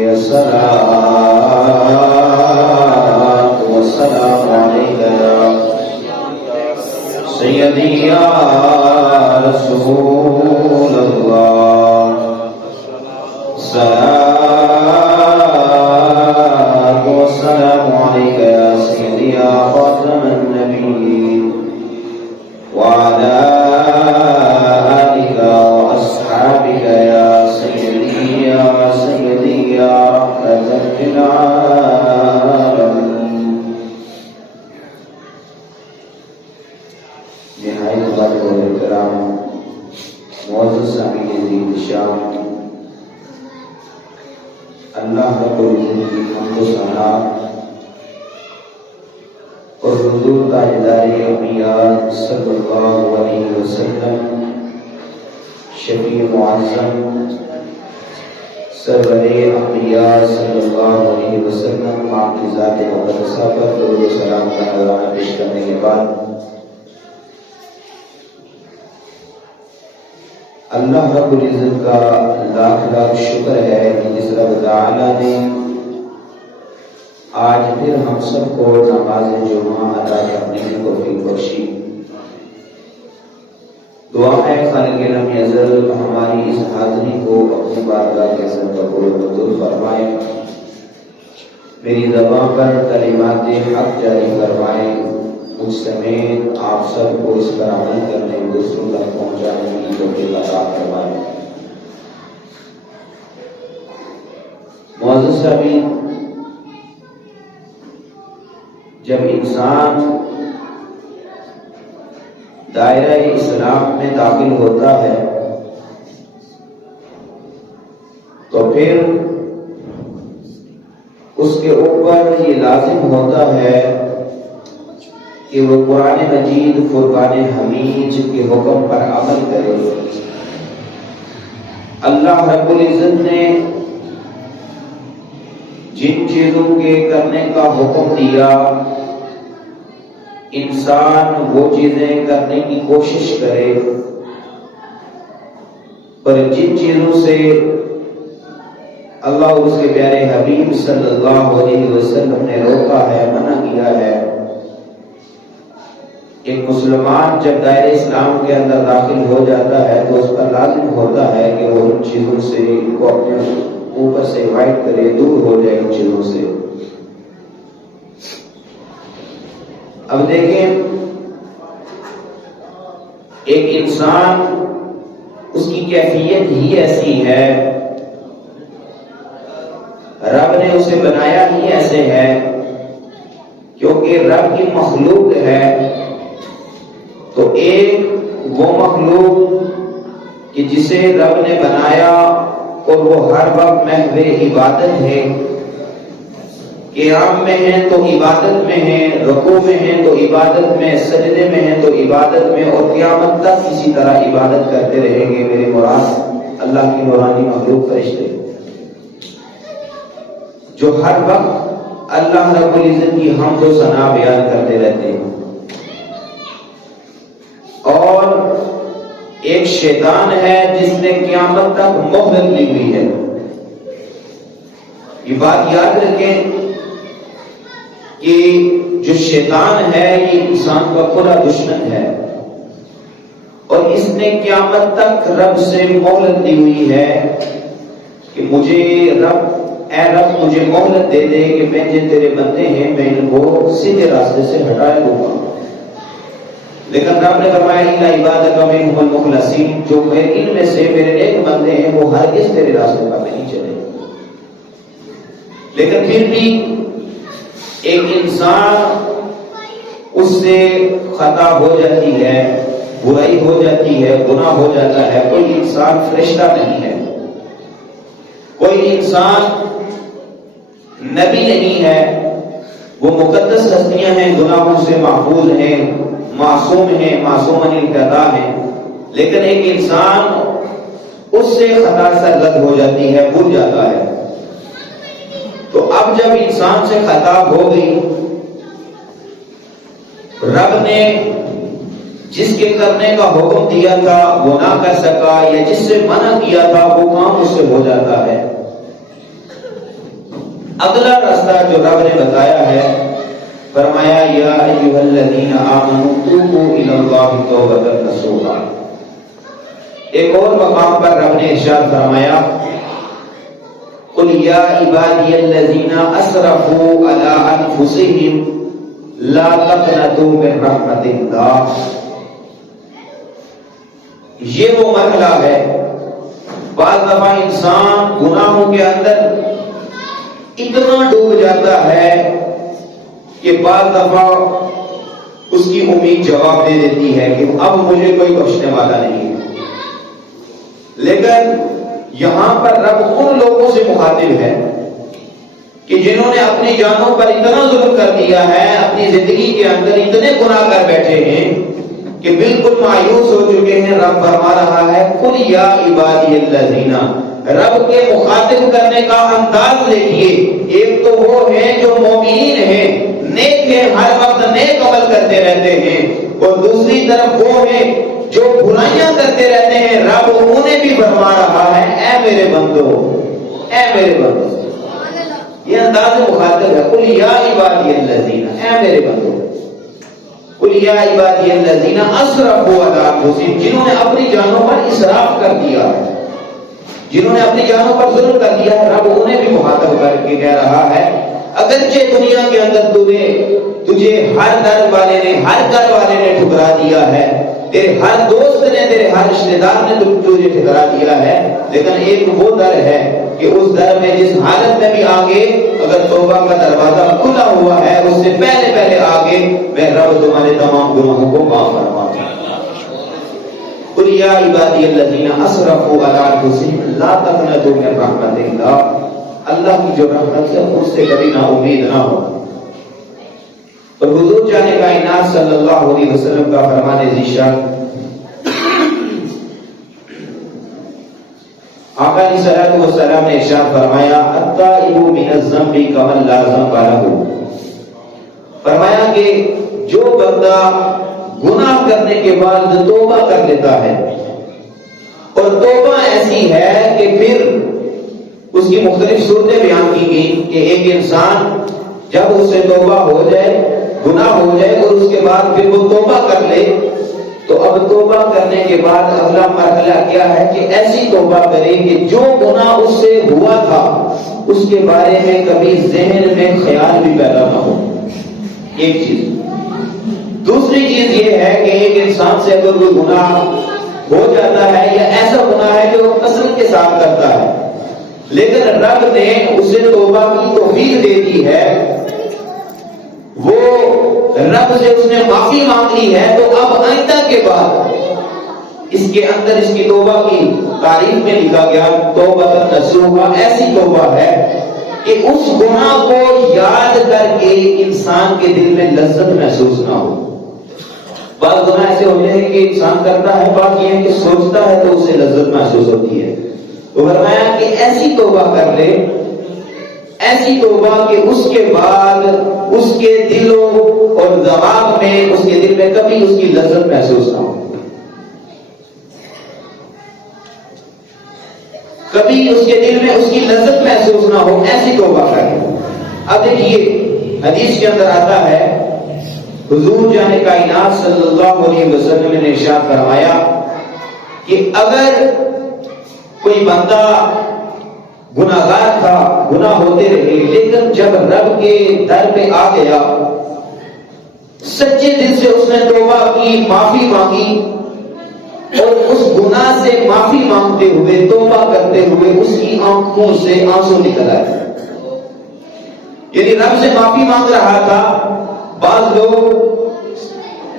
الصلاة والسلام عليك يا سيدي يا رسول الله الصلاة والسلام عليك يا سيدي يا خاتم النبيين وعلى آلك وأصحابك يا سيدي يا سيدي يا رحمة للعالمين. نہایت قدر و احترام معزز سامعین عزیز شان، اللہ رب العزت کی حمد و ثنا اور حضور تاجدار انبیاء صلی اللہ علیہ وسلم، شفیع معظم سرور انبیاء صلی اللہ علیہ وسلم آپ کی ذات مقدسہ پر درود و سلام کا نذرانہ پیش کرنے کے بعد اللہ رب العزت کا لاکھ لاکھ شکر ہے کہ جس رب تعالیٰ نے آج پھر ہم سب کو نماز جمعہ ادا کرنے کی توفیق بخشی۔ دعا ہے خالق لم یزل ہماری اس حاضری کو اپنی بارگاہ کے اندر قبول و منظور فرمائے، میری زبان پر کلمات حق جاری فرمائے، مجھ سمیت آپ سب کو اس پر عمل کرنے دوسروں تک پہنچانے کی توفیق عطا فرمائے۔ معزز سامعین، جب انسان دائرہ اسلام میں داخل ہوتا ہے تو پھر اس کے اوپر یہ لازم ہوتا ہے کہ وہ قرآن مجید فرقان حمید کے حکم پر عمل کرے۔ اللہ رب العزت نے جن چیزوں کے کرنے کا حکم دیا انسان وہ چیزیں کرنے کی کوشش کرے، پر جن چیزوں سے اللہ اور اس کے پیارے حبیب صلی اللہ علیہ وسلم نے روکا ہے، منع کیا ہے، ایک مسلمان جب دائرہ اسلام کے اندر داخل ہو جاتا ہے تو اس پر لازم ہوتا ہے کہ وہ ان چیزوں سے کو اپنے اوپر سے ایوائڈ کرے، دور ہو جائے ان چیزوں سے۔ اب دیکھیں، ایک انسان اس کی کیفیت ہی ایسی ہے، رب نے اسے بنایا ہی ایسے ہے، کیونکہ رب کی مخلوق ہے تو ایک وہ مخلوق کہ جسے رب نے بنایا اور وہ ہر وقت محو عبادت ہے، قیام میں ہیں تو عبادت میں ہیں، رکوع میں ہیں تو عبادت میں، سجدے میں ہیں تو عبادت میں، اور قیامت تک اسی طرح عبادت کرتے رہیں گے میرے مراد اللہ کی نورانی مخلوق فرشتے، جو ہر وقت اللہ رب العزت کی حمد و ثنا بیان کرتے رہتے ہیں۔ اور ایک شیطان ہے جس نے قیامت تک مہلت لی ہوئی ہے۔ یہ بات یاد رکھیں کہ جو شیطان ہے یہ انسان کا بڑا دشمن ہے، اور اس نے قیامت تک رب سے مہلت لی ہوئی ہے کہ مجھے اے رب مجھے مہلت دے دے کہ میں جو تیرے بندے ہیں میں ان کو سیدھے راستے سے ہٹا دوں گا، لیکن رب نے فرمایا الا عبادک منہم المخلصین، جو ان میں سے میرے نیک بندے ہیں وہ ہرگز تیرے راستے پر نہیں چلے۔ لیکن پھر بھی ایک انسان اس سے خطا ہو جاتی ہے، برائی ہو جاتی ہے، گناہ ہو جاتا ہے۔ کوئی انسان فرشتہ نہیں ہے، کوئی انسان نبی نہیں ہے، وہ مقدس ہستیاں ہیں، گناہوں سے محفوظ ہیں، معصوم ہیں، معصوم الخطا ہیں، لیکن ایک انسان اس سے خطا سرزد ہو جاتی ہے، بھول جاتا ہے۔ تو اب جب انسان سے خطا ہو گئی، رب نے جس کے کرنے کا حکم دیا تھا وہ نہ کر سکا، یا جس سے منع کیا تھا وہ کام اس سے ہو جاتا ہے۔ اگلا راستہ جو رب نے بتایا ہے، فرمایا یا ایھا الذین آمنوا توبوا الی اللہ توبۃ نصوحا۔ ایک اور مقام پر رب نے ارشاد فرمایا قل یا عبادی الذین اسرفوا علی انفسہم لا تقنطوا من رحمت اللہ۔ یہ وہ مرحلہ ہے، بعض دفعہ انسان گناہوں کے اندر اتنا ڈوب جاتا ہے کہ بعض دفعہ اس کی امید جواب دے دیتی ہے کہ اب مجھے کوئی بخشنے والا نہیں ہے۔ لیکن یہاں پر رب ان لوگوں سے مخاطب ہے کہ جنہوں نے اپنی جانوں پر اتنا ظلم کر دیا ہے، اپنی زندگی کے اندر اتنے گناہ کر بیٹھے ہیں کہ بالکل مایوس ہو چکے ہیں۔ رب فرما رہا ہے قل یا عبادی الذین، رب کے مخاطب کرنے کا انداز دیکھیے، ایک تو وہ ہیں جو مومنین ہیں، نیک ہیں، ہر وقت نیک عمل کرتے رہتے ہیں، اور دوسری طرف وہ ہیں جو برائیاں کرتے رہتے ہیں۔ رب انہیں بھی فرما رہا ہے اے میرے بندو، اے میرے بندو، یہ انداز مخاطب ہے قل یا عبادی الذین، اے میرے بندو، قل یا عبادی الذین اسرفوا علی انفسہم، جنہوں نے اپنی جانوں پر اسراف کر دیا ہے، جنہوں نے اپنی جانوں پر ظلم کر دیا ہے، رب انہیں بھی مخاطب کر کے کہہ رہا ہے اگرچہ دنیا کے اندر تجھے ہر در والے نے، ہر گھر والے نے ٹھکرا دیا ہے، تیرے ہر دوست نے، تیرے ہر رشتہ دار نے تجھے ٹھکرا دیا ہے، لیکن ایک وہ در ہے کہ اس در میں جس حالت میں بھی آگے اگر توبہ کا دروازہ کھلا ہوا ہے، اس سے پہلے پہلے آگے میں رب تمہارے تمام گناہوں کو معاف فرماؤں گا۔ قل یا عبادی الذین اسرفوا علی انفسہم لا تقنطوا من رحمت اللہ، اللہ کی جو رحمت ہے اس سے کبھی نا امید نہ ہو۔ اور حضور جانے کائنات صلی اللہ علیہ وسلم کا فرمان ذیشان، آقا علیہ الصلوۃ والسلام نے ارشاد فرمایا التائب من الذنب کمن لا ذنب لہ، فرمایا کہ جو بندہ گناہ کرنے کے بعد توبہ کر لیتا ہے، اور توبہ ایسی ہے کہ پھر اس کی مختلف صورتیں بیان کی گئی کہ ایک انسان جب اس سے توبہ ہو جائے، گناہ ہو جائے، اور اس کے بعد پھر وہ توبہ کر لے، تو اب توبہ کرنے کے بعد اگلا مرحلہ کیا ہے کہ ایسی توبہ کرے کہ جو گناہ اس سے ہوا تھا اس کے بارے میں کبھی ذہن میں خیال بھی پیدا نہ ہو، ایک چیز۔ دوسری چیز یہ ہے کہ ایک انسان سے اگر کوئی گناہ ہو جاتا ہے یا ایسا گناہ ہے جو کثرت کے ساتھ کرتا ہے، لیکن رب نے اسے توبہ کی توفیق دے دی ہے، وہ رب سے اس نے معافی مانگ لی ہے، تو اب آئندہ کے بعد اس کے اندر اس کی توبہ کی تعریف میں لکھا گیا توبۃ نصوحا، ایسی توبہ ہے کہ اس گناہ کو یاد کر کے انسان کے دل میں لذت محسوس نہ ہو۔ بعض گناہ ایسے ہوتے ہیں کہ انسان کرتا ہے، بات یہ ہے کہ سوچتا ہے تو اسے لذت محسوس ہوتی ہے، تو فرمایا کہ ایسی توبہ کر لے، ایسی توبہ کہ اس کے بعد اس کے دلوں اور دماغ میں، اس کے دل میں کبھی اس کی لذت محسوس نہ ہو، کبھی اس کے دل میں اس کی لذت محسوس نہ ہو، ایسی توبہ کرے۔ اب دیکھیے حدیث کے اندر آتا ہے حضور جانے کائنات صلی اللہ علیہ وسلم نے ارشاد فرمایا کہ اگر کوئی بندہ گناہگار تھا، گناہ ہوتے رہے، لیکن جب رب کے در پہ آ گیا، سچے دل سے اس نے توبہ کی، معافی مانگی، اور اس گناہ سے معافی مانگتے ہوئے، توبہ کرتے ہوئے اس کی آنکھوں سے آنسو نکل آئے، یعنی رب سے معافی مانگ رہا تھا۔ بعض لوگ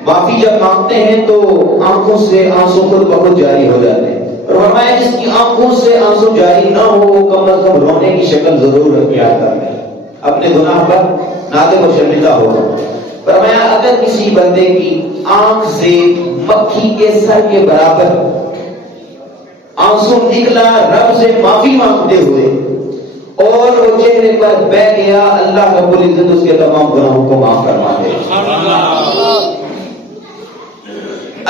معافی جب مانگتے ہیں تو آنکھوں سے آنسو خود بخود جاری ہو جاتے ہیں، اور فرمایا جس کی آنکھوں سے آنسو جاری نہ ہو وہ کم از کم رونے کی شکل ضرور اختیار کر لے، اپنے گناہ پر نادم و شرمندہ ہوگا۔ فرمایا اگر کسی بندے کی آنکھ سے مکھی کے سر کے برابر آنسو نکلا رب سے معافی مانگتے ہوئے، اور وہ چہرے پر بہ گیا، اللہ رب العزت اس کے تمام گناہوں کو معاف فرما دے۔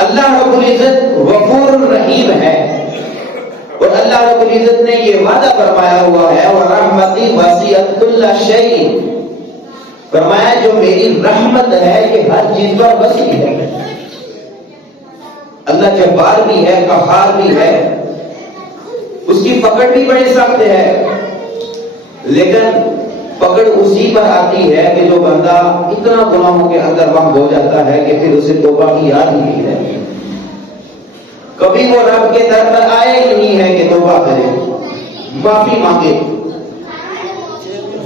اللہ رب العزت غفور الرحیم ہے، اور اللہ رب العزت نے یہ وعدہ فرمایا ہوا ہے وَرَحْمَتِي وَسِعَتْ كُلَّ شَيْءٍ، فرمایا جو میری رحمت ہے یہ ہر چیز پر وسیع ہے۔ اللہ جبار بھی ہے، قہار بھی ہے، اس کی پکڑ بھی بڑے سخت ہے، لیکن پکڑ اسی پر آتی ہے کہ جو بندہ اتنا گناہوں کے اندر وقت ہو جاتا ہے کہ پھر اسے توبہ کی یاد ہی نہیں رہتی، کبھی وہ رب کے در پر آئے ہی نہیں ہے کہ توبہ کرے، معافی مانگے۔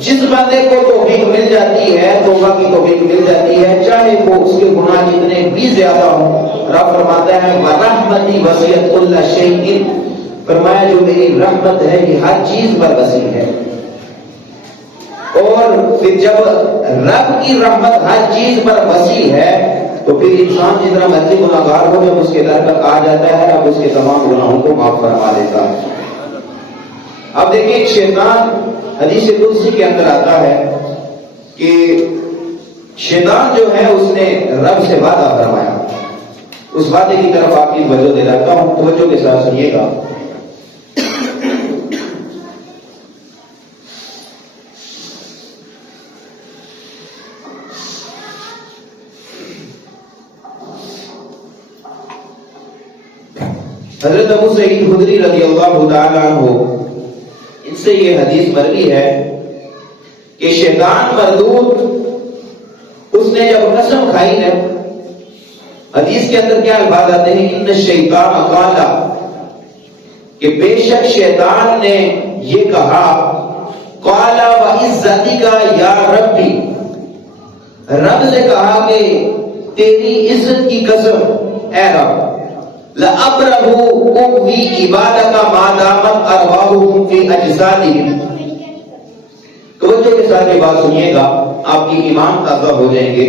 جس بندے کو توفیق مل جاتی ہے، توبہ کی توفیق مل جاتی ہے، چاہے وہ اس کے گناہ جتنے بھی زیادہ ہوں، رب فرماتا ہے وَرَحْمَتِي وَسِعَتْ كُلَّ شَيْءٍ، فرمایا جو میری رحمت ہے یہ ہر چیز پر وسیع ہے۔ اور پھر جب رب کی رحمت ہر چیز پر وسیع ہے تو پھر انسان جتنا مرضی گناہگار ہو جب اس کے در پر آ جاتا ہے اب اس کے تمام گناہوں کو معاف فرما دیتا ہے۔ اب دیکھیں شیطان حدیث قدسی کے اندر آتا ہے کہ شیطان جو ہے اس نے رب سے وعدہ فرمایا، اس وعدے کی طرف آپ کی توجہ دلاتا ہوں، توجہ کے ساتھ سنیے گا۔ حضرت ابو سعید خدری رضی اللہ تعالیٰ عنہ ان سے یہ حدیث مروی ہے کہ شیطان مردود اس نے جب قسم کھائی ہے، حدیث کے اندر کیا الفاظ آتے ہیں ان الشیطان قال، کہ بے شک شیطان نے یہ کہا قال وعزتک یا ربی، رب سے کہا کہ تیری عزت کی قسم اے رب لَأَبْرَهُ أُغْوِي عِبَادَكَ مَا دَامَتْ أَرْوَاحُهُمْ فِي أَجْسَادِهِمْ۔ توجہ کے ساتھ یہ بات سنیے گا، آپ کی ایمان تازہ ہو جائیں گے۔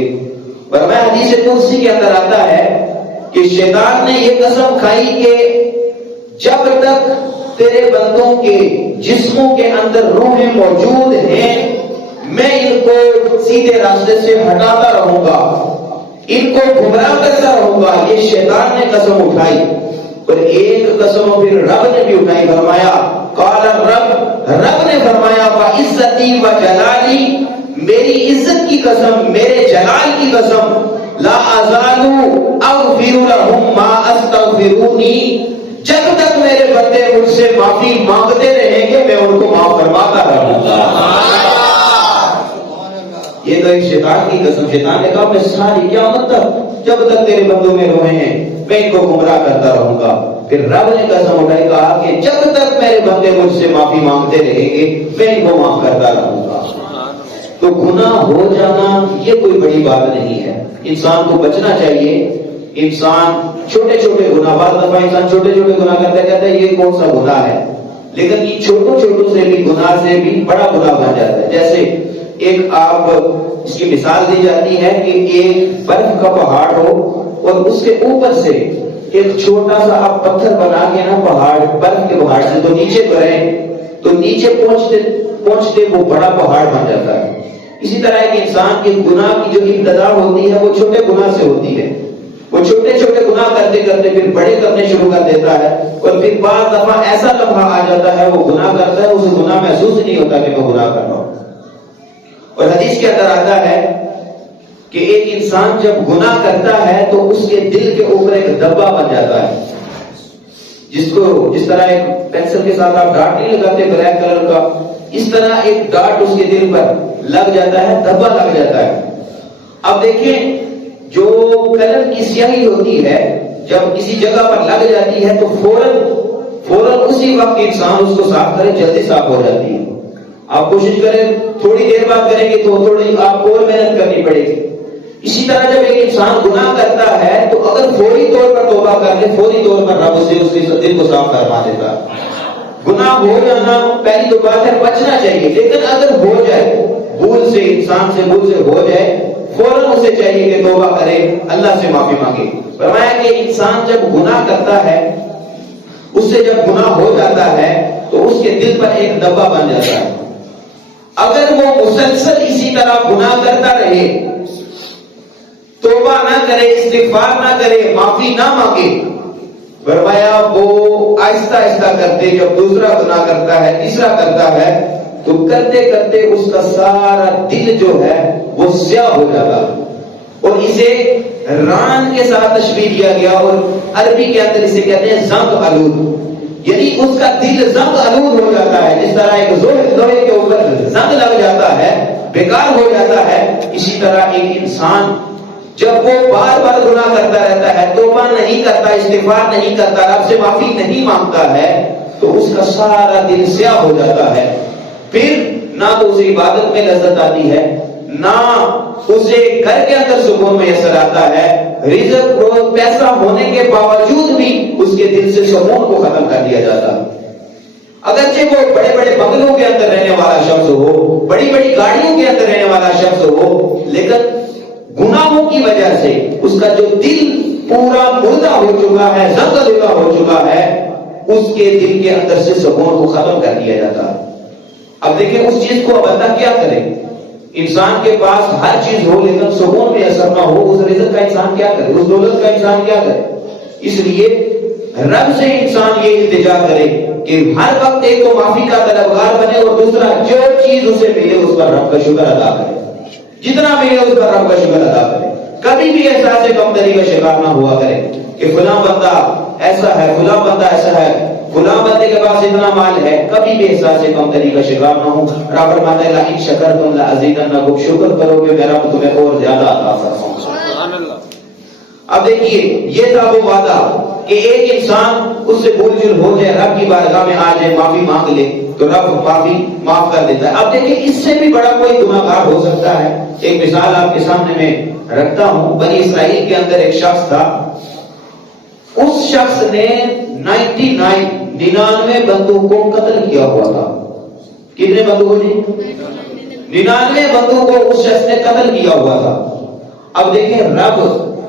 فرمایا حدیث قدسی کے اندر آتا ہے کہ شیطان نے یہ قسم کھائی کہ جب تک تیرے بندوں کے جسموں کے اندر روحیں موجود ہیں میں ان کو سیدھے راستے سے ہٹاتا رہوں گا، ان کو گمراہ کرتا رہوں گا۔ یہ شیطان نے قسم اٹھائی، اور ایک قسم پھر رب نے بھی اٹھائی، فرمایا قال رب نے فرمایا وعزتی وجلالی، میری عزت کی قسم، میرے جلال کی قسم، لا ازال اغفر لهم ما استغفرونی، جب تک میرے بندے مجھ سے معافی مانگتے رہیں گے میں ان کو معاف فرماتا رہوں گا۔ یہ تو ایک شیطان کی قسم، شیطان نے کہا میں ساری قیامت تک جب تک تیرے بندوں میں روحیں ہیں میں ان کو گمراہ کرتا رہوں گا۔ پھر رب نے قسم اٹھائی، کہا کہ جب تک میرے بندے مجھ سے معافی مانگتے رہیں گے میں ان کو معاف کرتا رہوں گا۔ تو گناہ ہو جانا یہ کوئی بڑی بات نہیں ہے، انسان کو بچنا چاہیے۔ انسان چھوٹے چھوٹے گناہ، بعض دفعہ انسان چھوٹے چھوٹے گناہ کرتا ہے، کہتا ہے یہ کون سا گناہ ہے، لیکن یہ چھوٹوں چھوٹوں سے بھی گناہ سے بھی بڑا گناہ بن جاتا ہے۔ جیسے ایک آپ اس کی مثال دی جاتی ہے کہ ایک برف کا پہاڑ ہو اور اس کے اوپر سے ایک چھوٹا سا آپ پتھر بنا کے نا پہاڑ، برف کے پہاڑ سے تو نیچے کریں تو نیچے پہنچتے وہ بڑا پہاڑ بن جاتا ہے۔ اسی طرح ایک انسان کے گناہ کی جو ابتدا ہوتی ہے وہ چھوٹے گناہ سے ہوتی ہے، وہ چھوٹے چھوٹے گناہ کرتے کرتے پھر بڑے کرنے شروع کر دیتا ہے، اور پھر بعض دفعہ ایسا لمحہ آ جاتا ہے وہ گناہ کرتا ہے اسے گناہ محسوس نہیں ہوتا کہ میں گناہ کر رہا ہوں۔ اور حدیث کے اندر آتا ہے کہ ایک انسان جب گناہ کرتا ہے تو اس کے دل کے اوپر ایک دبا بن جاتا ہے، جس طرح ایک پینسل کے ساتھ آپ ڈاٹ نہیں لگاتے بلیک کلر کا، اس طرح ایک ڈاٹ اس کے دل پر لگ جاتا ہے، دبا لگ جاتا ہے۔ اب دیکھیں جو کلر کی سیاہی ہوتی ہے جب کسی جگہ پر لگ جاتی ہے تو فوراً اسی وقت انسان اس کو صاف کرے جلدی صاف ہو جاتی ہے۔ آپ کوشش کریں تھوڑی دیر بعد کریں گے تو تھوڑی آپ کو اور محنت کرنی پڑے گی۔ اسی طرح جب ایک انسان گناہ کرتا ہے تو اگر فوری طور پر توبہ کر لے فوری طور پر رب اسے اس کے دل کو صاف کروا دیتا۔ گناہ ہو جانا پہلی تو بات ہے بچنا چاہیے، لیکن اگر ہو جائے بھول سے ہو جائے فوراً اسے چاہیے کہ توبہ کرے، اللہ سے معافی مانگے۔ فرمایا کہ انسان جب گناہ کرتا ہے، اس سے جب گناہ ہو جاتا ہے تو اس کے دل پر ایک دبا بن جاتا ہے۔ اگر وہ مسلسل اسی طرح گناہ کرتا رہے، توبہ نہ کرے، استغفار نہ کرے، معافی نہ مانگے، فرمایا وہ آہستہ آہستہ کرتے جب دوسرا گناہ کرتا ہے تیسرا کرتا ہے تو کرتے کرتے اس کا سارا دل جو ہے وہ سیاہ ہو جاتا اور اسے ران کے ساتھ تشبیہ دیا گیا اور عربی کے اندر اسے کہتے ہیں زنگ آلود، یعنی اس کا دل زنگ آلود ہو جاتا ہے، جس طرح ایک لوہے کے اوپر زنگ لگ جاتا ہے بیکار ہو جاتا ہے، اسی طرح ایک انسان جب وہ بار بار گناہ کرتا رہتا ہے، توبہ نہیں کرتا، استغفار نہیں کرتا، رب سے معافی نہیں مانگتا ہے، تو اس کا سارا دل سیاہ ہو جاتا ہے، پھر نہ تو اسے عبادت میں لذت آتی ہے، نہ اسے گھر کے اندر سکون میسر آتا ہے، رزق اور پیسہ ہونے کے باوجود بھی اس کے دل سے سکون کو ختم کر دیا جاتا ہے۔ اگرچہ وہ بڑے بڑے بنگلوں کے اندر رہنے والا شخص ہو، بڑی بڑی گاڑیوں کے اندر رہنے والا شخص ہو، لیکن گناہوں کی وجہ سے اس کا جو دل پورا مردہ ہو چکا ہے، زنگ آلودہ ہو چکا ہے، اس کے دل کے اندر سے سکون کو ختم کر دیا جاتا ہے۔ اب دیکھیں اس چیز کو بندہ کیا کرے؟ انسان کے پاس ہر چیز ہو لیکن سکون میں اثر نہ ہو، اس رزق کا انسان کیا کرے؟ اس دولت کا انسان کیا کرے؟ اس لیے رب سے انسان یہ التجا کرے کہ ہر وقت ایک تو معافی کا طلبگار بنے اور دوسرا جو چیز اسے ملے اس پر رب کا شکر ادا کرے، جتنا ملے اس پر رب کا شکر ادا کرے، کبھی بھی احساس کمتری کا شکار نہ ہوا کرے کہ فلاں بندہ ایسا ہے، فلاں بندہ ایسا ہے، فلاں بندے کے پاس اتنا مال ہے، کبھی بھی احساس کمتری کا شکار نہ ہو۔ رب فرماتا ہے لئن شکرتم لازیدنکم، شکر کرو کہ میں رب تمہیں اور زیادہ عطا فرماؤں گا۔ اب دیکھیے یہ تھا وہ وعدہ کہ ایک انسان اس سے بھول چل ہو جائے، رب کی بارگاہ میں آ جائے، معافی مانگ لے تو رب معافی معاف کر دیتا ہے۔ اب دیکھیے اس سے بھی بڑا کوئی گناہگار ہو سکتا ہے۔ ایک مثال آپ کے سامنے میں رکھتا ہوں، بنی اسرائیل کے اندر ایک شخص تھا، اس شخص نے 99 بندوں کو قتل کیا ہوا تھا۔ کتنے بندوں کو جی؟ 99 بندوں کو اس شخص نے قتل کیا ہوا تھا۔ اب دیکھیں رب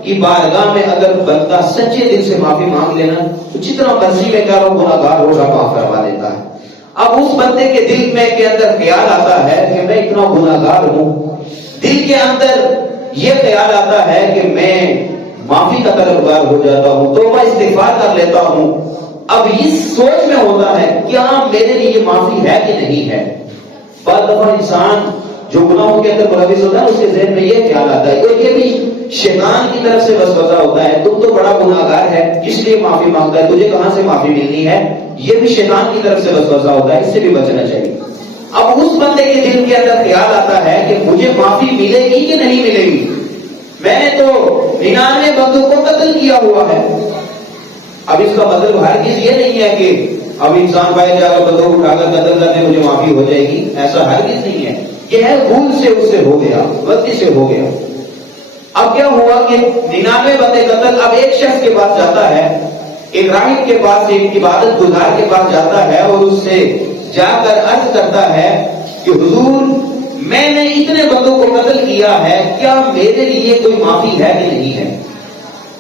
کی بارگاہ میں اگر بندہ سچے دل سے معافی مانگ لینا تو جتنا مرضی میں کیا گناہگار ہو رب معاف کروا دیتا ہے۔ اب اس بندے کے دل میں کے اندر خیال آتا ہے کہ میں اتنا گناہگار ہوں، دل کے اندر یہ خیال آتا ہے کہ میں معافی کا طلبگار ہو جاتا ہوں، توبہ استغفار کر لیتا ہوں۔ اب اس سوچ میں ہوتا ہے کیا میرے لیے معافی ہے کہ نہیں ہے۔ بعض دفعہ انسان جو گناہوں کے اندر ملوث ہوتا ہے اس کے ذہن میں یہ خیال آتا ہے، اور یہ بھی شیطان کی طرف سے وسوسہ ہوتا ہے، تم تو بڑا گناہگار ہے اس لیے معافی مانگتا ہے، تجھے کہاں سے معافی ملنی ہے، یہ بھی شیطان کی طرف سے وسوسہ ہوتا ہے، اس سے بھی بچنا چاہیے۔ اب اس بندے کے دل کے اندر خیال آتا ہے کہ مجھے معافی ملے گی کہ نہیں ملے گی، میں نے تو 99 بندوں کو قتل کیا ہوا ہے۔ اب اس کا مطلب ہرگز یہ نہیں ہے کہ اب انسان بھائی جا کر بندوں کو اٹھا کر قتل کرتے مجھے معافی ہو جائے گی، ایسا ہرگز نہیں ہے، یہ ہے بھول سے اس سے ہو گیا، غلطی سے ہو گیا۔ اب کیا ہوا کہ 99 بندے قتل، اب ایک شخص کے پاس جاتا ہے، ایک راہب کے پاس، ایک عبادت گزار کے پاس جاتا ہے اور اس سے جا کر عرض کرتا ہے کہ حضور میں نے اتنے بندوں کو قتل کیا ہے، کیا میرے لیے کوئی معافی ہے کہ نہیں ہے۔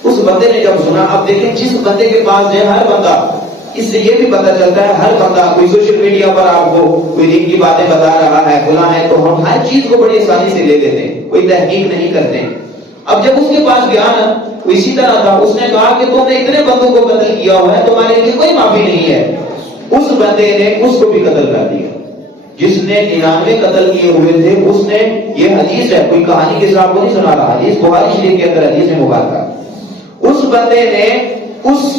اس بندے نے جب سنا، اب دیکھیں جس بندے کے پاس جائے ہر بندہ، اس سے یہ بھی پتہ چلتا ہے ہر بندہ کوئی سوشل میڈیا پر آپ کو کوئی دین کی باتیں بتا رہا ہے، فلاں ہے، تو ہم ہر چیز کو بڑی آسانی سے لے لیتے ہیں، کوئی تحقیق نہیں کرتے۔ اب جب اس کے پاس گیا نا وہ اسی طرح تھا، اس نے کہا کہ تم نے اتنے بندوں کو قتل کیا ہوا ہے، تمہارے لیے کوئی معافی نہیں ہے۔ اس بندے نے اس کو بھی قتل کر دیا جس نے 99 قتل کیے ہوئے تھے۔ اس نے، یہ حدیث ہے، کوئی کہانی کے ساتھ کو نہیں سنا رہا، حدیث بخاری شریف کے اندر حدیث ہے مبارکہ، اس بندے نے اس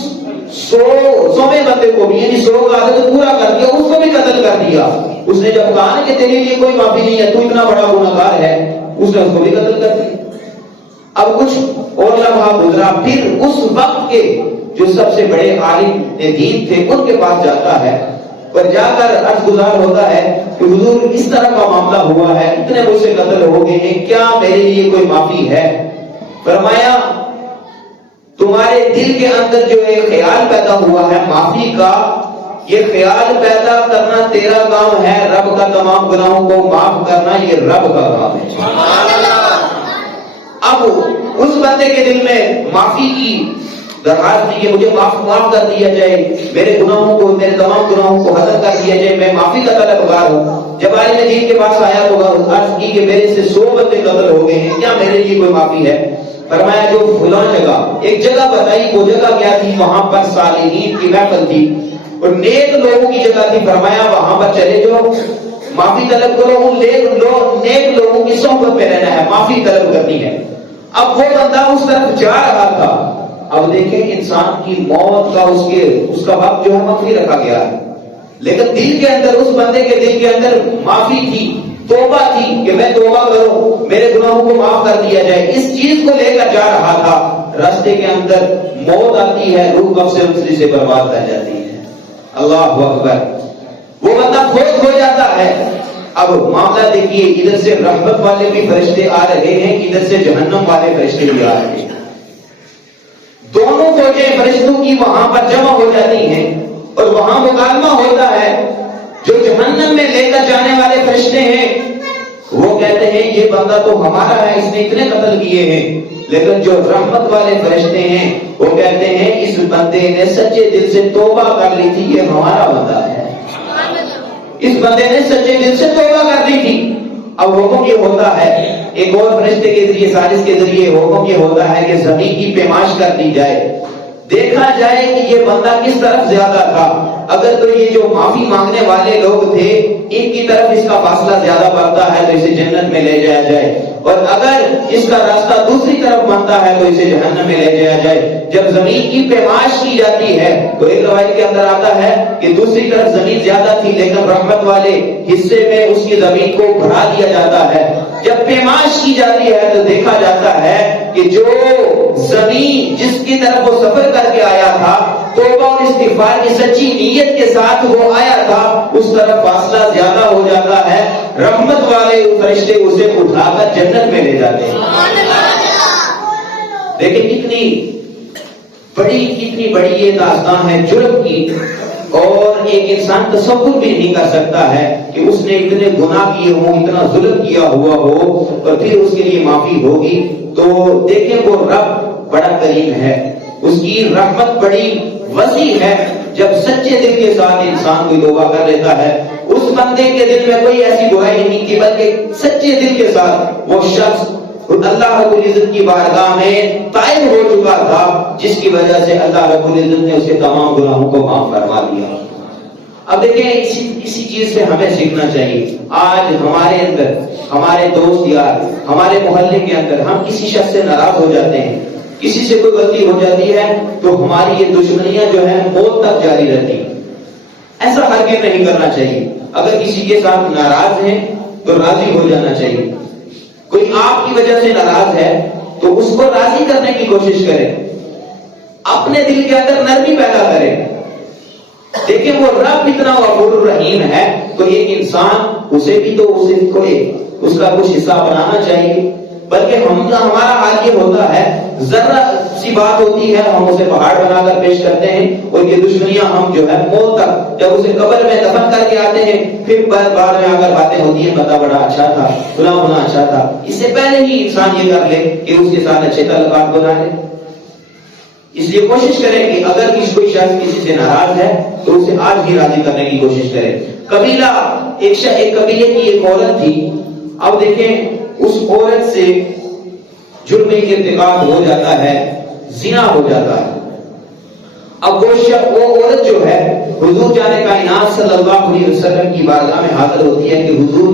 100ویں بندے کو بھی، یعنی 100 کا عدد پورا کر دیا، اس کو بھی قتل کر دیا۔ اس نے جب کہا کہ تیرے لیے کوئی معافی نہیں ہے، تو اتنا بڑا گنہگار ہے، اس نے اس کو بھی قتل کر دیا۔ اب کچھ اور لمحہ گزرا، پھر اس وقت کے جو سب سے بڑے عالم دین تھے ان کے پاس جاتا ہے، پر جا کر عرض گزار ہوتا ہے کہ حضور اس طرح کا معاملہ ہوا ہے، اتنے مجھ سے قتل ہو گئے ہیں، کیا میرے لیے کوئی معافی ہے۔ فرمایا تمہارے دل کے اندر جو ایک خیال پیدا ہوا ہے معافی کا، یہ خیال پیدا کرنا تیرا کام ہے، رب کا تمام گناہوں کو معاف کرنا یہ رب کا کام ہے۔ اب اس بندے کے دل میں معافی کی درخواست کی کہ مجھے معاف کر دیا جائے، میرے گناہوں کو، میرے تمام گناہوں کو ختم کر دیا جائے، میں معافی کا طلبگار ہوں۔ جب عالم دین کے پاس آیا تو عرض کی کہ میرے سے 100 بندے قتل ہو گئے ہیں، کیا میرے لیے کوئی معافی ہے۔ فرمایا جو فلاں جگہ، ایک جگہ بتائی، وہ جگہ کیا تھی؟ وہاں پر صالحین کی محفل تھی اور نیک لوگوں کی جگہ تھی. فرمایا وہاں پر چلے جاؤ، معافی طلب کرو، ان نیک لوگوں کی صحبت میں رہنا ہے، معافی طلب کرنی ہے. اب وہ بندہ اس طرف جا رہا تھا. اب دیکھیں انسان کی موت کا اس کا وقت جو ہے مخفی رکھا گیا ہے، لیکن دل کے اندر، اس بندے کے دل کے اندر معافی تھی، توبہ تھی کہ میں توبہ کروں، میرے گناہوں کو معاف کر دیا جائے. اس چیز کو لے کر جا رہا تھا، راستے کے اندر موت آتی ہے، روح کب سے مصری سے برباد کر جاتی ہے. اللہ اکبر. وہ بندہ فوت ہو جاتا ہے. اب معاملہ دیکھیے، ادھر سے رحمت والے بھی فرشتے آ رہے ہیں، ادھر سے جہنم والے فرشتے بھی آ رہے ہیں. دونوں فوجیں فرشتوں کی وہاں پر جمع ہو جاتی ہیں اور وہاں مکالمہ ہوتا ہے. جو جہنم میں لے کر جانے والے فرشتے ہیں وہ کہتے ہیں یہ بندہ تو ہمارا ہے، اس نے اتنے قتل کیے ہیں. لیکن جو رحمت والے فرشتے ہیں وہ کہتے ہیں اس بندے نے سچے دل سے توبہ کر لی تھی، یہ ہمارا بندہ ہے. اس بندے نے سچے دل سے توبہ کر لی تھی. اب حکم یہ ہوتا ہے، ایک اور فرشتے کے ذریعے، سالس کے ذریعے حکم یہ ہوتا ہے کہ زمین کی پیمائش کر دی جائے، دیکھا جائے کہ یہ بندہ کس طرف زیادہ تھا. اگر تو یہ جو معافی مانگنے والے لوگ تھے ان کی طرف اس کا فاصلہ زیادہ بڑھتا ہے تو اسے جنت میں لے جایا جائے، اور اگر اس کا راستہ دوسری طرف بنتا ہے تو اسے جہنم میں لے جایا جائے. جب زمین کی پیمائش کی جاتی ہے تو ایک روایت کے اندر آتا ہے کہ دوسری طرف زمین زیادہ تھی لیکن رحمت والے حصے میں اس کی زمین کو بڑھا دیا جاتا ہے. جب پیمائش کی جاتی ہے تو دیکھا جاتا ہے کہ جو زمین جس کی طرف وہ سفر کر کے آیا تھا، توبہ اور استغفار کی سچی نیت کے ساتھ وہ آیا تھا، اس طرف فاصلہ زیادہ ہو جاتا ہے. رحمت والے فرشتے اسے اٹھا کر جنت میں لے جاتے ہیں. لیکن کتنی بڑی یہ داستان ہے جرم کی، اور ایک انسان تصور بھی نہیں کر سکتا ہے کہ اس نے اتنے گناہ کیے ہوں، اتنا ظلم کیا ہوا ہو اور پھر اس کے لیے معافی ہوگی. تو دیکھیں وہ رب بڑا کریم ہے، اس کی رحمت بڑی وسیع ہے. جب سچے دل کے ساتھ انسان کوئی توبہ کر لیتا ہے، اس بندے کے دل میں کوئی ایسی برائی نہیں کی، بلکہ سچے دل کے ساتھ وہ شخص اللہ رب العزت کی بارگاہ میں طائب ہو چکا تھا، جس کی وجہ سے اللہ رب العزت نے اسے تمام گناہوں کو معاف فرما دیا. اب دیکھیں اسی چیز سے ہمیں سیکھنا چاہیے. آج ہمارے اندر، ہمارے دوست یار، ہمارے محلے کے اندر ہم کسی شخص سے ناراض ہو جاتے ہیں، کسی سے کوئی غلطی ہو جاتی ہے تو ہماری یہ دشمنیاں جو ہیں موت تک جاری رہتی ہیں. ایسا ہرگز نہیں کرنا چاہیے. اگر کسی کے ساتھ ناراض ہیں تو راضی ہو جانا چاہیے. کوئی آپ کی وجہ سے ناراض ہے تو اس کو راضی کرنے کی کوشش کریں، اپنے دل کے اندر نرمی پیدا کریں. دیکھیں وہ رب اتنا غفور الرحیم ہے تو ایک انسان اسے بھی تو اس کا کچھ حصہ بنانا چاہیے. بلکہ ہمارا حال یہ ہوتا ہے، ذرا سی بات ہوتی ہے ہم اسے پہاڑ بنا کر پیش کرتے ہیں، اور یہ دشمنیاں ہم جو ہے موت تک، جب اسے قبر میں دفن کر کے آتے ہیں پھر بعد میں آ کر باتیں ہوتی ہیں، بتا بڑا اچھا تھا، فلاں ہونا اچھا تھا. اس سے پہلے ہی انسان یہ کر لے کہ اس کے ساتھ اچھے تعلقات بنا لے. اس لیے کوشش کریں کہ اگر کوئی شخص کسی سے ناراض ہے تو اسے آج بھی راضی کرنے کی کوشش کریں. ایک قبیلے کی ایک عورت تھی. اب دیکھیں اس عورت سے جرم کی ارتکاب ہو جاتا ہے، زنا ہو جاتا ہے. اب وہ عورت جو ہے حضور جانے کائنات صلی اللہ علیہ وسلم کی بارگاہ میں حاضر ہوتی ہے کہ حضور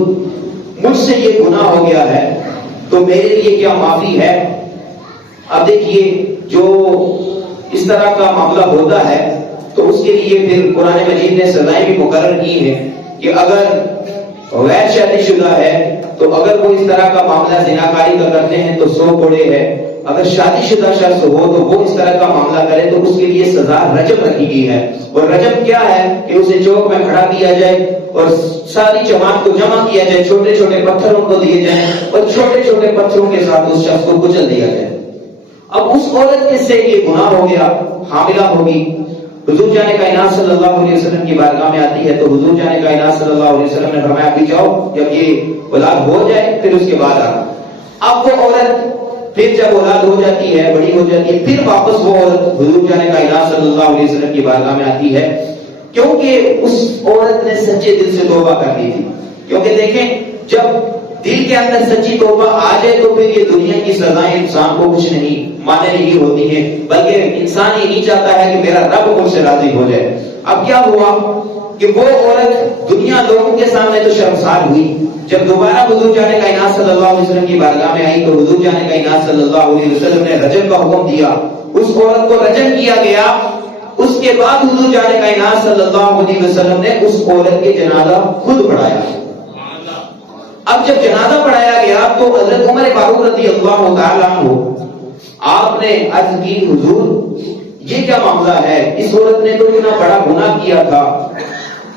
مجھ سے یہ گناہ ہو گیا ہے تو میرے لیے کیا معافی ہے. اب دیکھیے جو اس طرح کا معاملہ ہوتا ہے تو اس کے لیے پھر قرآن مجید نے سزائیں بھی مقرر کی ہیں کہ اگر غیر شادی شدہ ہے تو اگر وہ اس طرح کا معاملہ زناکاری کا کرتے ہیں تو 100 کوڑے ہے. اگر شادی شدہ شخص ہو تو وہ اس طرح کا معاملہ کرے تو اس کے لیے سزا رجم رکھی گئی ہے. اور رجم کیا ہے کہ اسے چوک میں کھڑا کیا جائے اور ساری جماعت کو جمع کیا جائے، چھوٹے چھوٹے پتھروں کو دیے جائیں اور چھوٹے چھوٹے پتھروں کے ساتھ اس شخص کو کچل دیا جائے. اب اس عورت کے سے یہ گناہ ہو گیا، حاملہ ہوگی. حضور جانے کائنات صلی اللہ علیہ وسلم کی بارگاہ میں آتی ہے تو حضور جانے کائنات صلی اللہ علیہ وسلم نے فرمایا ابھی جاؤ، جب یہ اولاد ہو جائے پھر اس کے بعد آنا. اب وہ عورت پھر جب اولاد ہو جاتی ہے، بڑی ہو جاتی ہے، پھر واپس وہ عورت حضور جانے کائنات صلی اللہ علیہ وسلم کی بارگاہ میں آتی ہے، کیونکہ اس عورت نے سچے دل سے توبہ کر لی تھی. کیونکہ دیکھیں جب دل کے اندر سچی توبہ آ جائے تو پھر یہ دنیا کی سزائیں انسان کو کچھ نہیں مانے نہیں ہوتی ہیں، بلکہ انسان یہ نہیں چاہتا ہے کہ میرا رب مجھ سے راضی ہو جائے۔ اب کیا ہوا کہ وہ عورت دنیا لوگوں کے سامنے تو شرمسار ہوئی، جب دوبارہ حضور جانے کا اناث صلی اللہ علیہ وسلم کی بارگاہ میں آئی تو حضور جانے کا اناث صلی اللہ علیہ وسلم نے رجم کا حکم دیا، اس عورت کو رجم کیا گیا۔ اس کے بعد حضور جانے کا اناث صلی اللہ علیہ وسلم نے اس عورت کے جنازہ خود پڑھایا۔ اب جب جنازہ پڑھایا گیا تو حضرت عمر فاروق رضی اللہ تعالیٰ عنہ آپ نے عرض کی، حضور یہ کیا معاملہ ہے؟ اس عورت نے تو اتنا بڑا گناہ کیا تھا،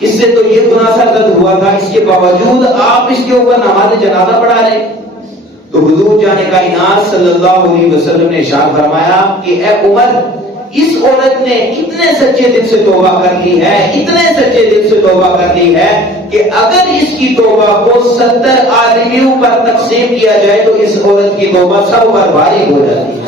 اس سے تو یہ گناہ سرزد ہوا تھا، اس کے باوجود آپ اس کے اوپر نماز جنازہ پڑھا رہے۔ تو حضور جانے کا اناث صلی اللہ علیہ وسلم نے ارشاد فرمایا کہ اے عمر، اس عورت نے اتنے سچے دل سے توبہ کر لی ہے، اتنے سچے دل سے توبہ کر لی ہے کہ اگر اس کی توبہ کو 70 آدمیوں پر تقسیم کیا جائے تو اس عورت کی توبہ سب پر بھاری ہو جاتی ہے۔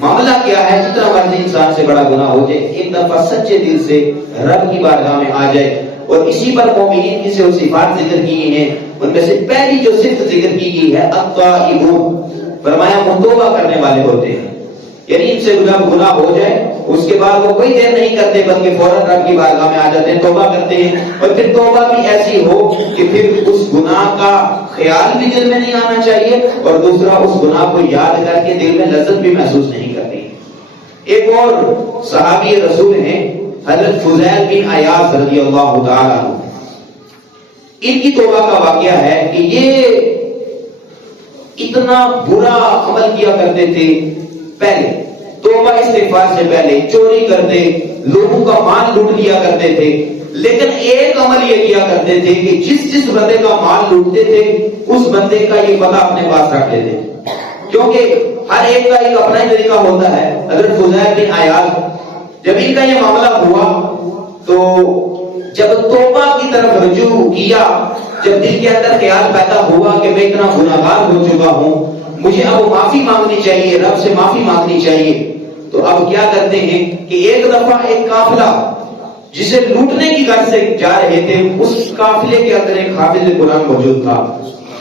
معاملہ کیا ہے؟ جتنا مرضی انسان سے بڑا گناہ ہو جائے، ایک دفعہ سچے دل سے رب کی بارگاہ میں آ جائے۔ اور اسی پر مومنین کی صفات ذکر کی گئی ہیں، ان میں سے پہلی جو صفت ذکر کی گئی ہے التائبون، فرمایا وہ توبہ کرنے والے ہوتے ہیں، یعنی ان سے گناہ ہو جائے اس کے بعد وہ کوئی دیر نہیں کرتے بلکہ فوراً رب کی بارگاہ میں آ جاتے ہیں، توبہ کرتے ہیں، اور پھر توبہ بھی ایسی ہو کہ پھر اس گناہ کا خیال بھی دل میں نہیں آنا چاہیے، اور دوسرا اس گناہ کو یاد کر کے دل میں لذت بھی محسوس نہیں کرتی۔ ایک اور صحابی رسول ہیں حضرت فضیل بن عیاض رضی اللہ تعالیٰ عنہ، ان کی توبہ کا واقعہ ہے کہ یہ اتنا برا عمل کیا کرتے تھے، پہلے توبہ استغفار سے پہلے چوری کرتے، لوگوں کا مال لوٹ لیا کرتے تھے، لیکن ایک عمل یہ کیا کرتے تھے کہ جس بندے کا مال لوٹتے تھے اس بندے کا یہ پتہ اپنے پاس رکھتے تھے، کیونکہ ہر ایک کا ایک اپنا ہی طریقہ ہوتا ہے۔ حضرت فضیل بن عیاض جب ان کا یہ معاملہ ہوا تو جب توبہ کی طرف رجوع کیا، جب دل کے اندر خیال پیدا ہوا کہ میں اتنا گناہگار ہو چکا ہوں، مجھے اب معافی مانگنی چاہیے، رب سے معافی مانگنی چاہیے، تو اب کیا کرتے ہیں کہ ایک دفعہ ایک قافلہ جسے لوٹنے کی غرض سے جا رہے تھے، اس قافلے کے اندر ایک حافظ قرآن موجود تھا،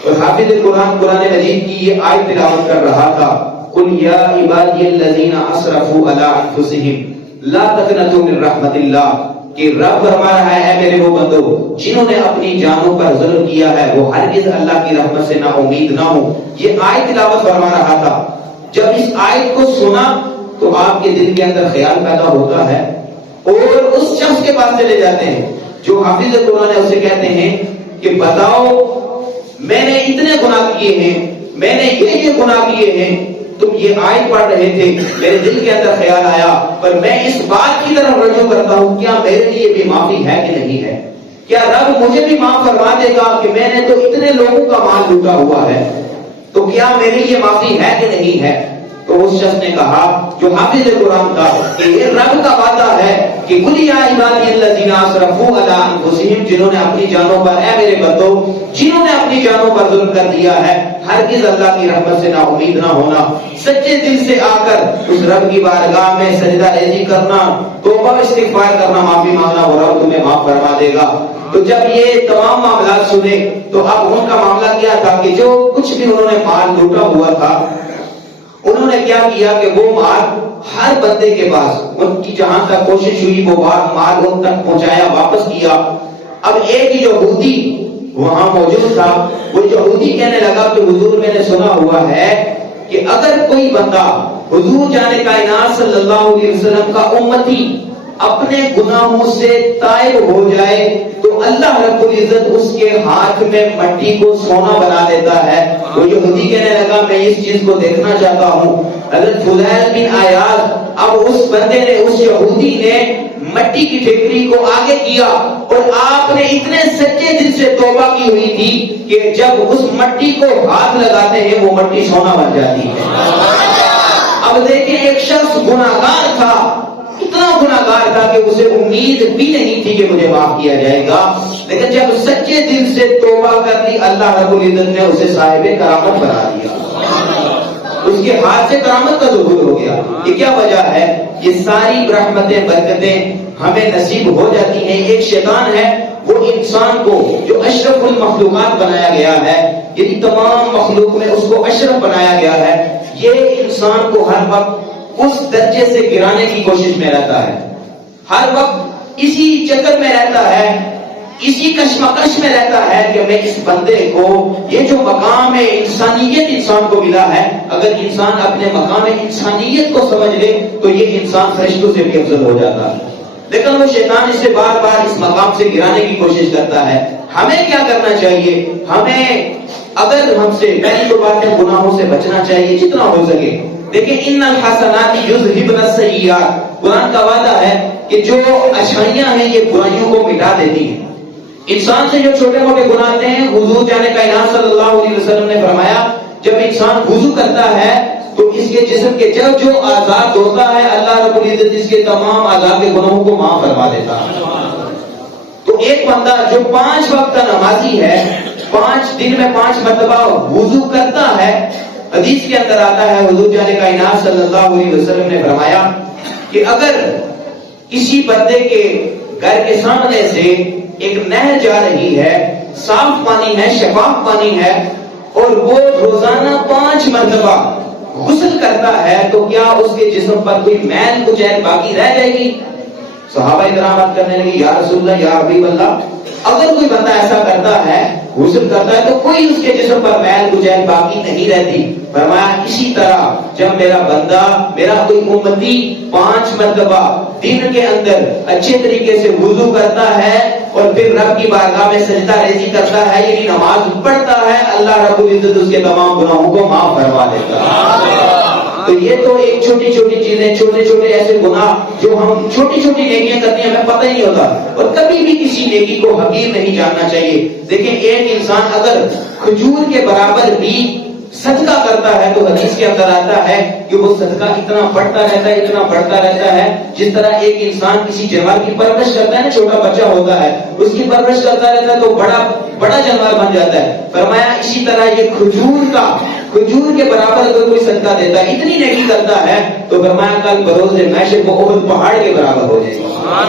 اور حافظ قرآن قرآن مجید کی یہ آیت تلاوت کر رہا تھا، قل یا عبادی الذین اسرفوا علی انفسہم لا تقنطوا من رحمت اللہ، کہ رب فرما رہا ہے اے میرے وہ بندو جنہوں نے اپنی جانوں پر ظلم کیا ہے وہ ہرگز اللہ کی رحمت سے نا امید نہ ہو۔ یہ آیت تلاوت فرما رہا تھا۔ جب اس آیت کو سنا تو آپ کے دل کے اندر خیال پیدا ہوتا ہے اور اس شخص کے پاس چلے جاتے ہیں جو حافظ قرآن ہے، اسے کہتے ہیں کہ بتاؤ میں نے اتنے گناہ کیے ہیں، میں نے یہ گناہ کیے ہیں، تم یہ آیت پڑھ رہے تھے، میرے دل کے اندر خیال آیا، پر میں اس بات کی طرف رجوع کرتا ہوں کیا میرے لیے بھی معافی ہے کہ نہیں ہے؟ کیا رب مجھے بھی معاف فرما دے گا کہ میں نے تو اتنے لوگوں کا مال لوٹا ہوا ہے، تو کیا میرے لیے معافی ہے کہ نہیں ہے؟ تو اس شخص نے کہا جو حافظ قرآن تھا کہ یہ رب کا وعدہ ہے کہ قل یا عبادی الذین اسرفوا علی انفسہم، جنہوں نے اپنی جانوں پر، اے میرے بندو جنہوں نے اپنی جانوں پر ظلم کر دیا ہے، ہرگز اللہ کی رحمت سے نا امید نہ ہونا، سچے دل سے آ کر اس رب کی بارگاہ میں سجدہ ریزی کرنا، توبہ استغفار کرنا، معافی مانگنا، وہ رب تمہیں معاف فرما دے گا۔ تو جب یہ تمام معاملات سنے تو اب ان کا معاملہ کیا تھا کہ جو کچھ بھی انہوں نے مال لوٹا ہوا تھا، انہوں نے کیا کیا کہ وہ مال ہر بندے کے پاس، ان کی جہاں تک کوشش ہوئی وہ مال ان تک پہنچایا، واپس کیا۔ اب ایک یہودی وہاں موجود تھا، وہ یہودی کہنے لگا کہ حضور میں نے سنا ہوا ہے کہ اگر کوئی بندہ حضور جانے کائنات صلی اللہ علیہ وسلم کا امتی اپنے گناہوں سے تائب ہو جائے تو اللہ رب العزت اس کے ہاتھ میں مٹی کو سونا بنا دیتا ہے۔ وہ یہودی کہنے لگا میں اس چیز کو دیکھنا چاہتا ہوں۔ حضرت فضیل بن عیاض، اب اس بندے نے، اس یہودی نے مٹی کی ٹھیکری کو آگے کیا اور آپ نے اتنے سچے دل سے توبہ کی ہوئی تھی کہ جب اس مٹی کو ہاتھ لگاتے ہیں وہ مٹی سونا بن جاتی ہے۔ اب دیکھیں ایک شخص گناہگار تھا، اتنا گناہگار تھا کہ اسے امید بھی نہیں تھی کہ مجھے معاف کیا جائے گا، لیکن جب سچے دل سے توبہ کر لی اللہ رب العزت نے اسے صاحب کرامت بنا دیا، اس کے ہاتھ سے کرامت کا ظہور ہو گیا۔ یہ کیا وجہ ہے؟ یہ ساری رحمتیں برکتیں ہمیں نصیب ہو جاتی ہیں۔ ایک شیطان ہے وہ انسان کو جو اشرف المخلوقات بنایا گیا ہے، یعنی تمام مخلوق میں اس کو اشرف بنایا گیا ہے، یہ انسان کو ہر وقت اس درجے سے گرانے کی کوشش میں رہتا ہے، ہر وقت اسی چکر میں رہتا ہے، اسی کشمکش میں رہتا ہے کہ میں اس بندے کو یہ جو مقام انسانیت انسان کو ملا ہے، اگر انسان اپنے مقام انسانیت کو سمجھ لے تو یہ انسان فرشتوں سے بھی افضل ہو جاتا ہے، لیکن وہ شیطان اسے بار بار اس مقام سے گرانے کی کوشش کرتا ہے۔ ہمیں کیا کرنا چاہیے؟ ہمیں اگر ہم سے پہلی تو بات ہے گناہوں سے بچنا چاہیے جتنا ہو سکے۔ دیکھیں ان الحسنات یذہبن السیئات، قرآن کا وعدہ ہے کہ جو اچھائیاں ہیں یہ برائیوں کو مٹا دیتی ہیں۔ انسان سے جو چھوٹے موٹے گناہ آتے ہیں، حضور جانے کائنات صلی اللہ علیہ وسلم نے فرمایا جب انسان وضو کرتا ہے تو اس کے جسم کے جو اعضاء دھوتا ہے، اللہ رب العزت اس کے تمام اعضاء کے گناہوں کو معاف فرما دیتا ہے۔ تو ایک بندہ جو 5 وقت کا نمازی ہے، 5 دن میں 5 مرتبہ وضو کرتا ہے، حدیث کے اندر آتا ہے حضور جانے کائنات صلی اللہ علیہ وسلم نے فرمایا کہ اگر کسی بندے کے گھر کے سامنے سے ایک نہر جا رہی ہے، صاف پانی ہے، شفاف پانی ہے، اور وہ روزانہ 5 مرتبہ غسل کرتا ہے تو کیا اس کے جسم پر کوئی میل کچیل باقی رہ جائے گی؟ صحابہ کرام بات کرنے لگے یا رسول اللہ یا حبیب اللہ، اگر کوئی بندہ ایسا کرتا ہے، غسل کرتا ہے تو کوئی اس کے جسم پر میل کچیل باقی نہیں رہتی۔ فرمایا اسی طرح جب میرا بندہ، میرا کوئی امتی 5 مرتبہ دن کے اندر اچھے طریقے سے وضو کرتا ہے اور پھر رب کی بارگاہ میں سجدہ ریزی کرتا ہے، یعنی نماز پڑھتا ہے، اللہ رب العزت اس کے تمام گناہوں کو معاف فرما دیتا ہے۔ تو یہ تو ایک چھوٹی چھوٹی چیزیں، چھوٹے چھوٹے ایسے گناہ جو ہم چھوٹی چھوٹی نیکیاں کرتے ہیں ہمیں پتہ ہی نہیں ہوتا، اور کبھی بھی کسی نیکی کو حقیر نہیں جاننا چاہیے۔ دیکھیں ایک انسان اگر کھجور کے برابر بھی صدقہ کرتا ہے تو حدیث کے اندر آتا ہے کہ وہ صدقہ اتنا بڑھتا رہتا ہے، اتنا بڑھتا رہتا ہے، جس طرح ایک انسان کسی جانور کی پرورش کرتا ہے نا، چھوٹا بچہ ہوتا ہے اس کی پرورش کرتا رہتا ہے تو بڑا جانور بن جاتا ہے۔ فرمایا اسی طرح یہ کھجور کے برابر اگر کوئی صدقہ دیتا ہے، اتنی نیکی کرتا ہے تو فرمایا کل بروز محشر کو احد پہاڑ کے برابر ہو جائے گا۔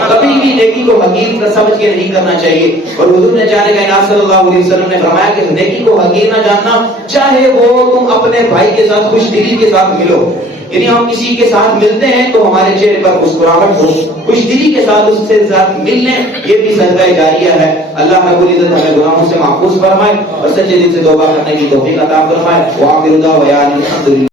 کبھی بھی نیکی کو حقیر سمجھ کے نہیں کرنا چاہیے، اور حضور نے جانے کائنات صلی اللہ علیہ وسلم نے فرمایا کہ نیکی کو حقیر نہ جاننا، چاہے وہ تم اپنے بھائی کے ساتھ خوش دلی کے ساتھ ملو، یعنی ہم کسی کے ساتھ ملتے ہیں تو ہمارے چہرے پر مسکراہٹ ہو، خوش دلی کے ساتھ اس سے ساتھ ملنے، یہ بھی صدقہ جاریہ ہے۔ اللہ رب العزت ہمیں گناہوں سے محفوظ فرمائے اور سچے دل سے توبہ کرنے کی توفیق عطا فرمائے۔ وآخر دعوانا الحمدللہ۔